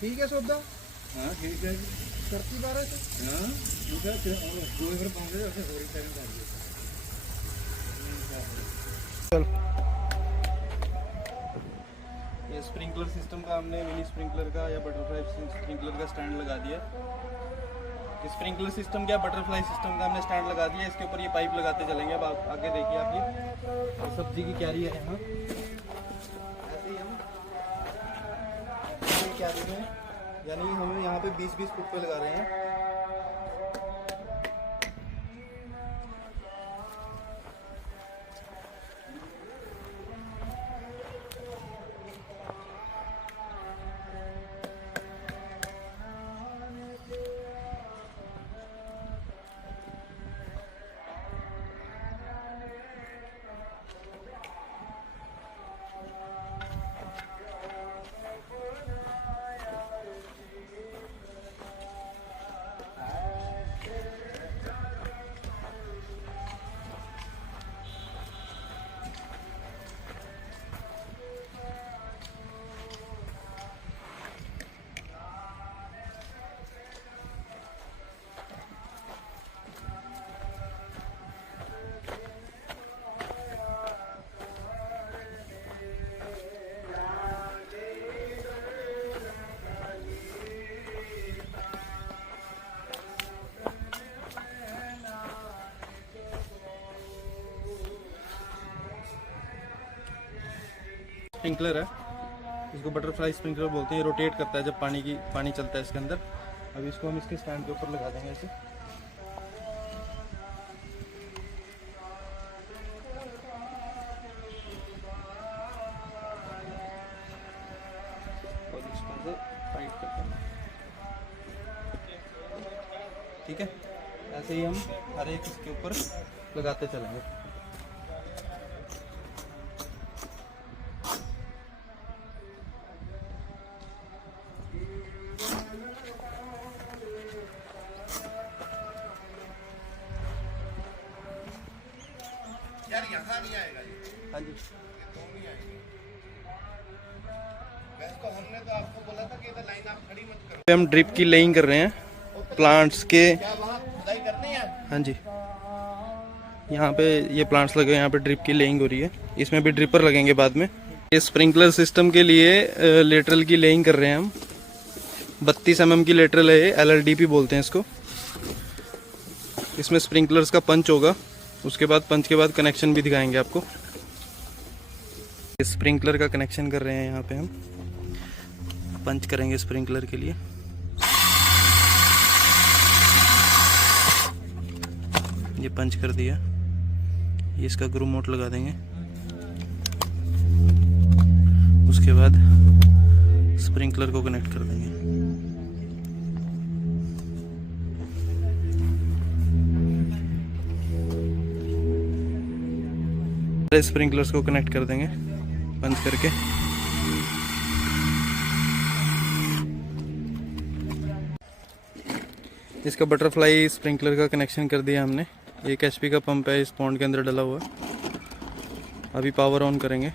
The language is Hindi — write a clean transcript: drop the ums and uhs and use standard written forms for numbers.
ठीक है सौदा। हाँ ठीक है करती 1200। हाँ ठीक है दो बार पाऊंगे ऐसे हो रही टाइम कर दिया। चल ये स्प्रिंकलर सिस्टम का हमने मिनी स्प्रिंकलर का या बटरफ्लाई स्प्रिंकलर का स्टैंड लगा दिया। स्प्रिंकलर सिस्टम क्या बटरफ्लाई सिस्टम का हमने स्टैंड लगा दिया। इसके ऊपर ये पाइप लगाते चलेंगे। अब आगे देखिए आप ये और सब्जी की क्यारी है यहाँ ऐसे ही हम क्यारी में यानी हम यहाँ पे 20-20 फुट पे लगा रहे हैं। स्प्रिंकलर है, इसको बटरफ्लाई स्प्रिंकलर बोलते हैं। ये रोटेट करता है जब पानी चलता है इसके अंदर। अभी इसको हम इसके स्टैंड के ऊपर लगा देंगे ऐसे। और इसको से टाइट करते हैं, ठीक है। ऐसे ही हम हर एक इसके ऊपर लगाते चलेंगे। यार यहाँ नहीं आएगा ये। हाँ जी, ये तो नहीं आएगी। वैसे तो हमने तो आपको बोला था कि इधर लाइन आप खड़ी मत करो। हम ड्रिप की लेइंग कर रहे हैं प्लांट्स के। क्या वहाँ खुदाई करनी है? हाँ जी, यहाँ पे ये प्लांट्स लगे, यहाँ पे ड्रिप की लेइंग हो रही है। इसमें भी ड्रिपर लगेंगे बाद में। ये स्प्रिंकलर सिस्टम के लिए लेटरल की लेइंग कर रहे हैं हम। 32 mm की लेटरल है ये, LLDPE बोलते हैं इसको। इसमें स्प्रिंकलर्स का पंच होगा, उसके बाद पंच के बाद कनेक्शन भी दिखाएंगे आपको। स्प्रिंकलर का कनेक्शन कर रहे हैं यहाँ पे हम। पंच करेंगे स्प्रिंकलर के लिए। ये पंच कर दिया, ये इसका ग्रोमोट लगा देंगे। उसके बाद स्प्रिंकलर को कनेक्ट कर देंगे। स्प्रिंकलर्स को कनेक्ट कर देंगे पंच करके। इसका बटरफ्लाई स्प्रिंकलर का कनेक्शन कर दिया हमने। 1 HP का पंप है इस पॉन्ड के अंदर डला हुआ। अभी पावर ऑन करेंगे।